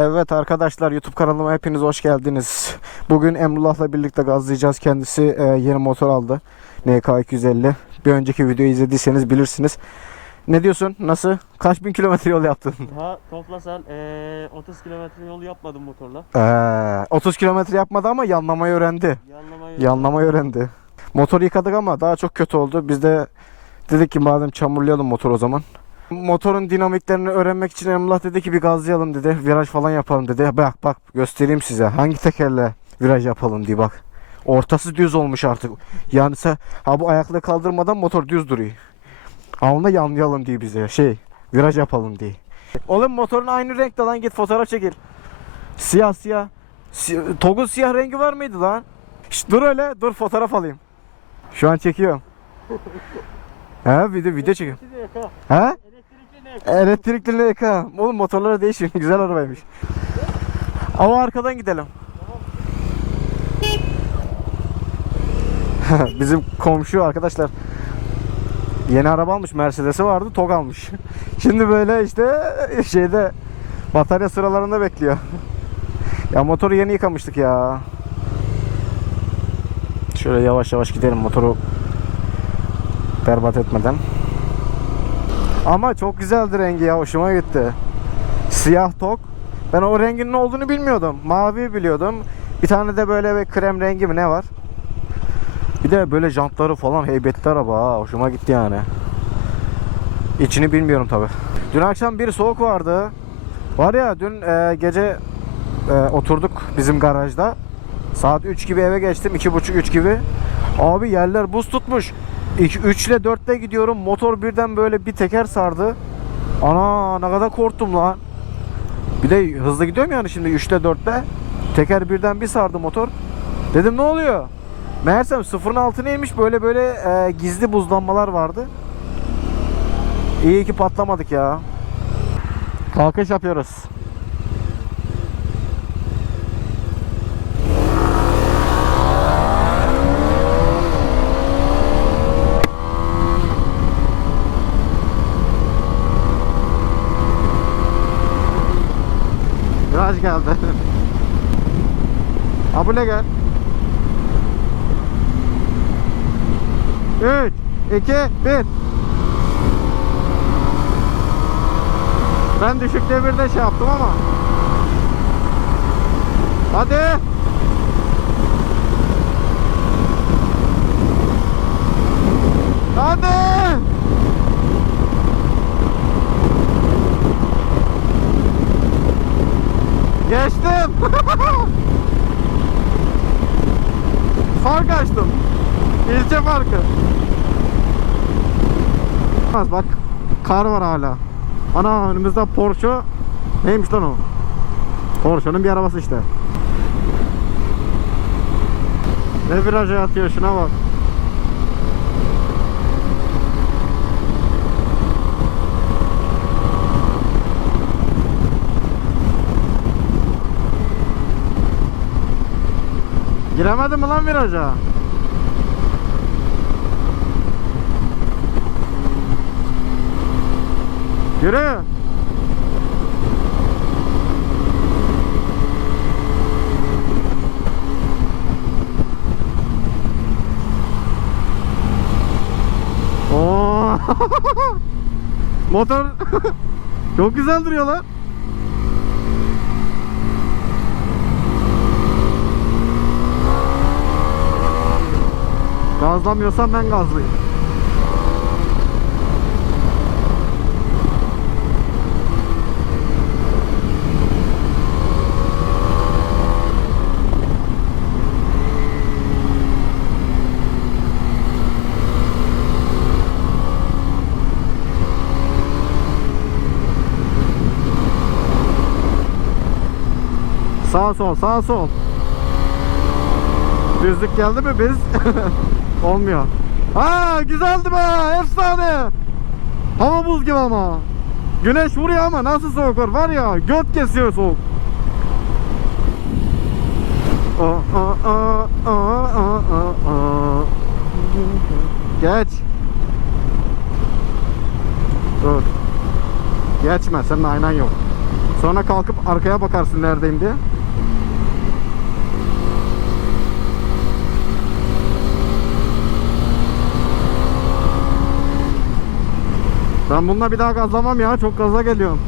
Evet arkadaşlar YouTube kanalıma hepiniz hoş geldiniz. Bugün Emrullah'la birlikte gazlayacağız. Kendisi e, yeni motor aldı. NK 250. Bir önceki videoyu izlediyseniz bilirsiniz. Ne diyorsun? Nasıl? Kaç bin kilometre yol yaptın? Daha toplasan eee 30 kilometre yol yapmadım motorla. Ee, 30 kilometre yapmadı ama yanlamayı öğrendi. Yanlamayı Yanlamayı öğrendi. Motoru yıkadık ama daha çok kötü oldu. Biz de dedik ki madem çamurlayalım motor o zaman. Motorun dinamiklerini öğrenmek için Emrullah dedi ki bir gazlayalım dedi. Viraj falan yapalım dedi. Bak bak göstereyim size. Hangi tekerle viraj yapalım diye bak. Ortası düz olmuş artık. Yani sen ha bu ayakla kaldırmadan motor düz duruyor. Ha da yanlayalım diye bize. Şey viraj yapalım diye. Oğlum motorun aynı renkte lan git fotoğraf çekil. Siyah siyah. Si Togun siyah rengi var mıydı lan? Şşt, dur öyle dur fotoğraf alayım. Şu an çekiyorum. He video video çekiyorum. He? Elektrikli NK. Oğlum motorlara değişiyor. Güzel arabaymış. Ama arkadan gidelim. Bizim komşu arkadaşlar yeni araba almış. Mercedes'i vardı. TOG almış. Şimdi böyle işte şeyde batarya sıralarında bekliyor. Ya motoru yeni yıkamıştık ya. Şöyle yavaş yavaş gidelim motoru berbat etmeden. Ama çok güzeldi rengi ya hoşuma gitti. Siyah tok. Ben o rengin ne olduğunu bilmiyordum. Mavi biliyordum. Bir tane de böyle bir krem rengi mi ne var? Bir de böyle jantları falan heybetli araba ha. Hoşuma gitti yani. İçini bilmiyorum tabi. Dün akşam bir soğuk vardı. Var ya dün e, gece e, oturduk bizim garajda. Saat 3 gibi eve geçtim. 2.30-3 gibi. Abi yerler buz tutmuş. 3 ile 4'te gidiyorum. Motor birden böyle bir teker sardı. Ana ne kadar korktum lan. Bir de hızlı gidiyorum yani şimdi 3'te 4'te. Teker birden bir sardı motor. Dedim ne oluyor? Meğersem sıfırın altına inmiş böyle böyle e, gizli buzlanmalar vardı. İyi ki patlamadık ya. Kalkış yapıyoruz. Viraj geldi. Abone gel. 3 2 1 Ben düşük devirde şey yaptım ama. Hadi. Hadi. Geçtim. Fark açtım. İlçe farkı. Bak kar var hala. Ana önümüzde Porsche. Neymiş lan o? Porsche'nin bir arabası işte. Ne viraja atıyor şuna bak. Giremedim mi lan viraja? Yürü. Oo. Motor çok güzel duruyor lan. Gazlamıyorsan ben gazlayayım. Sağ sol sağ sol. Düzlük geldi mi biz? Olmuyor. Aa güzeldi be efsane. Hava buz gibi ama. Güneş vuruyor ama nasıl soğuk var var ya göt kesiyor soğuk. Geç. Dur. Geçme senin aynan yok. Sonra kalkıp arkaya bakarsın neredeyim diye. Ben bununla bir daha gazlamam ya. Çok gaza geliyorum.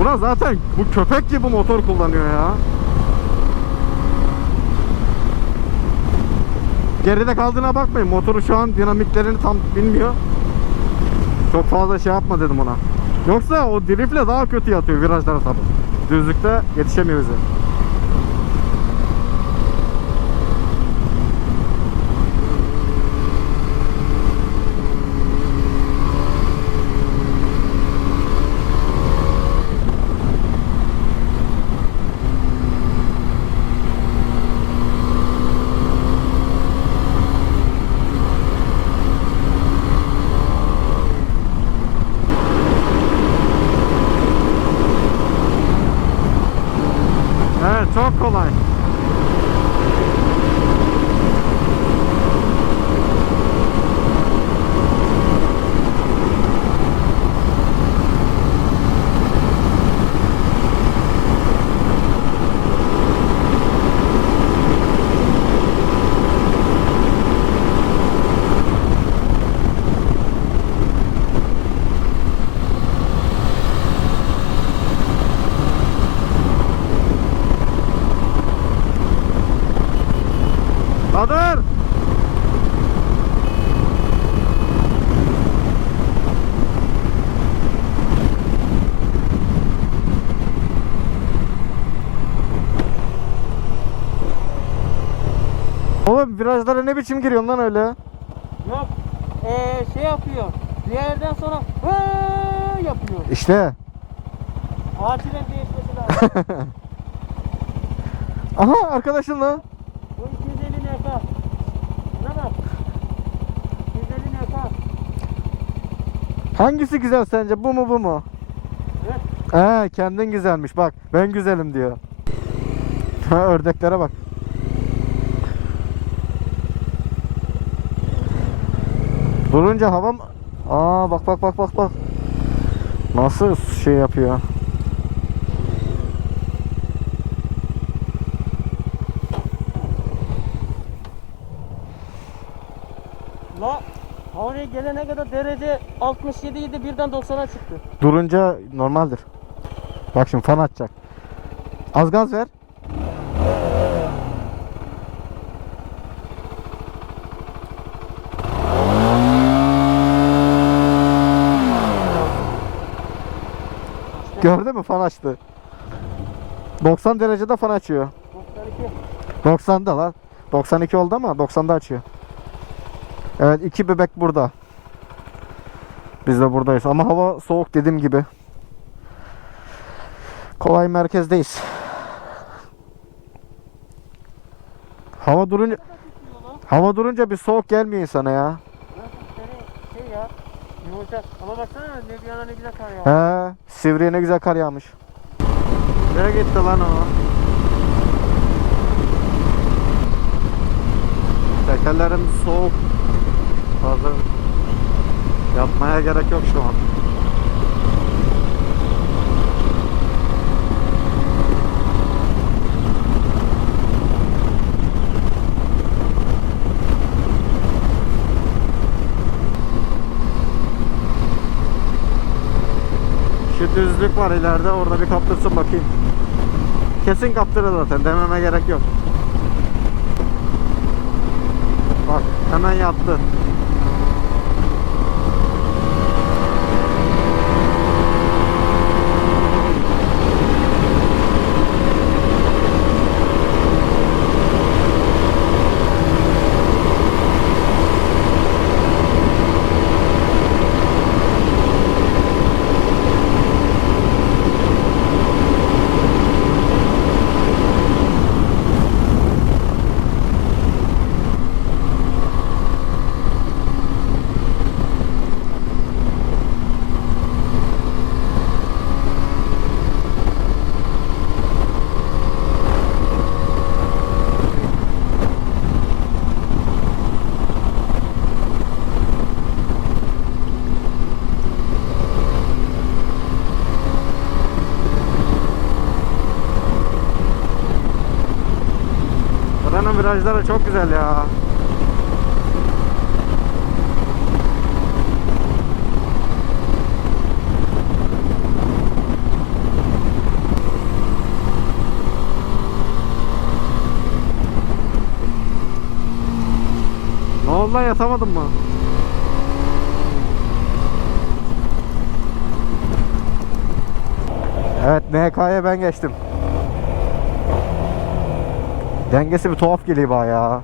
Buna zaten bu köpek gibi motor kullanıyor ya. Geride kaldığına bakmayın. Motoru şu an dinamiklerini tam bilmiyor. Çok fazla şey yapma dedim ona. Yoksa o driftle daha kötü yatıyor virajlara tabi. Düzlükte yetişemiyor bize. Çok kolay. Oğlum virajlara ne biçim giriyorsun lan öyle? Yok. Ee, şey yapıyor. Bir yerden sonra "Vaa!" yapıyor. İşte. Acilen değişmesi lazım. Aha arkadaşın lan. Bu 250 NK. Ne bak? 250 NK. Hangisi güzel sence? Bu mu bu mu? Evet. Ee kendin güzelmiş bak. Ben güzelim diyor. Ha ördeklere bak. Durunca hava mı? Aa bak bak bak bak bak. Nasıl şey yapıyor? La oraya gelene kadar derece 67 idi birden 90'a çıktı. Durunca normaldir. Bak şimdi fan atacak. Az gaz ver. Gördün mü fan açtı. 90 derecede fan açıyor. 92. 90'da lan. 92 oldu ama 90'da açıyor. Evet iki bebek burada. Biz de buradayız ama hava soğuk dediğim gibi. Kolay merkezdeyiz. Hava durunca hava durunca bir soğuk gelmiyor insana ya. Yumuşak. Ama baksana ne bir yana ne güzel kar ya. He, Sivri'ye ne güzel kar yağmış. Nereye gitti lan o? Tekerlerim soğuk. Fazla yapmaya gerek yok şu an. Şu düzlük var ileride orada bir kaptırsın bakayım. Kesin kaptırır zaten dememe gerek yok. Bak hemen yattı. Buranın çok güzel ya. Ne oldu lan yatamadın mı? Evet NK'ya ben geçtim. Dengesi bir tuhaf geliyor bana ya.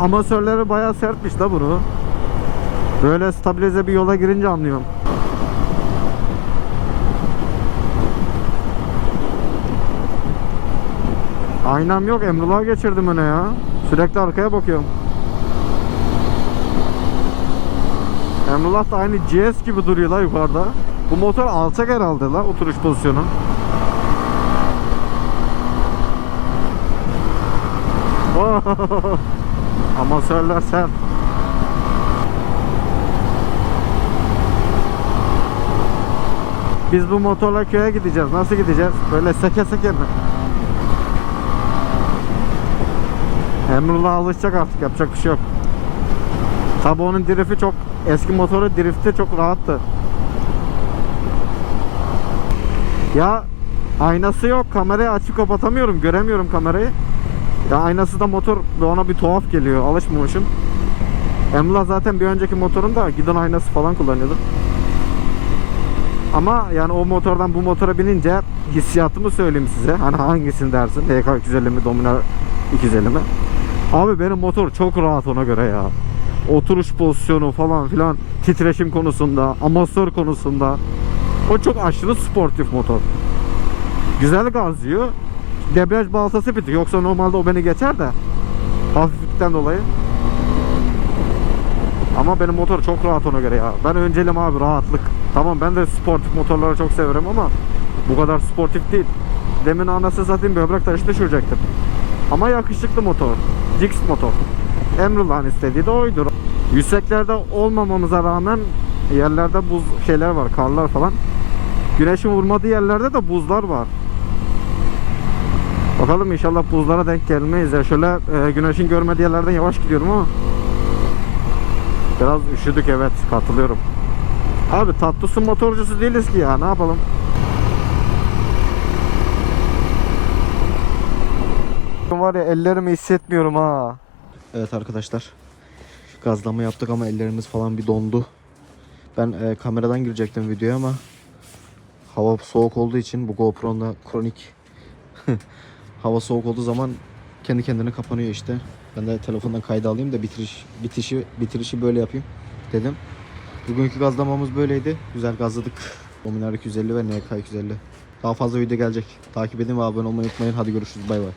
Amasörleri bayağı sertmiş da bunu. Böyle stabilize bir yola girince anlıyorum. Aynam yok. Emrullah geçirdim öne ya. Sürekli arkaya bakıyorum. Emrullah da aynı GS gibi duruyor la yukarıda. Bu motor alçak herhalde la oturuş pozisyonu. Amasörler sert. Biz bu motorla köye gideceğiz. Nasıl gideceğiz? Böyle seke seke mi? Emrullah alışacak artık yapacak bir şey yok. Tabi onun drifti çok eski motoru drifti çok rahattı. Ya aynası yok kamerayı açıp kapatamıyorum göremiyorum kamerayı. Ya aynası da motor ona bir tuhaf geliyor alışmamışım. Emrullah zaten bir önceki motorunda giden aynası falan kullanıyordu. Ama yani o motordan bu motora binince hissiyatımı söyleyeyim size. Hani hangisini dersin? TK 250 mi, Dominar 250 mi? Abi benim motor çok rahat ona göre ya. Oturuş pozisyonu falan filan, titreşim konusunda, amasör konusunda. O çok aşırı sportif motor. Güzel gazlıyor. Debriyaj baltası bitik. Yoksa normalde o beni geçer de. Hafiflikten dolayı. Ama benim motor çok rahat ona göre ya. Ben önceliğim abi rahatlık. Tamam ben de sportif motorları çok severim ama bu kadar sportif değil. Demin anası satayım böbrek taşı düşürecektim. Ama yakışıklı motor. Jix motor. Emrullah'ın istediği de oydu. Yükseklerde olmamamıza rağmen yerlerde buz şeyler var, karlar falan. Güneşin vurmadığı yerlerde de buzlar var. Bakalım inşallah buzlara denk gelmeyiz ya. Şöyle e, güneşin görmediği yerlerden yavaş gidiyorum ama Biraz üşüdük evet katılıyorum. Abi tatlı su motorcusu değiliz ki ya ne yapalım. Var ya ellerimi hissetmiyorum ha. Evet arkadaşlar. Gazlama yaptık ama ellerimiz falan bir dondu. Ben e, kameradan girecektim videoya ama hava soğuk olduğu için bu GoPro'nda kronik hava soğuk olduğu zaman kendi kendine kapanıyor işte. Ben de telefondan kayda alayım da bitiriş bitişi bitirişi böyle yapayım dedim. Bugünkü gazlamamız böyleydi. Güzel gazladık. Dominar 250 ve NK 250. Daha fazla video gelecek. Takip edin ve abone olmayı unutmayın. Hadi görüşürüz. Bay bay.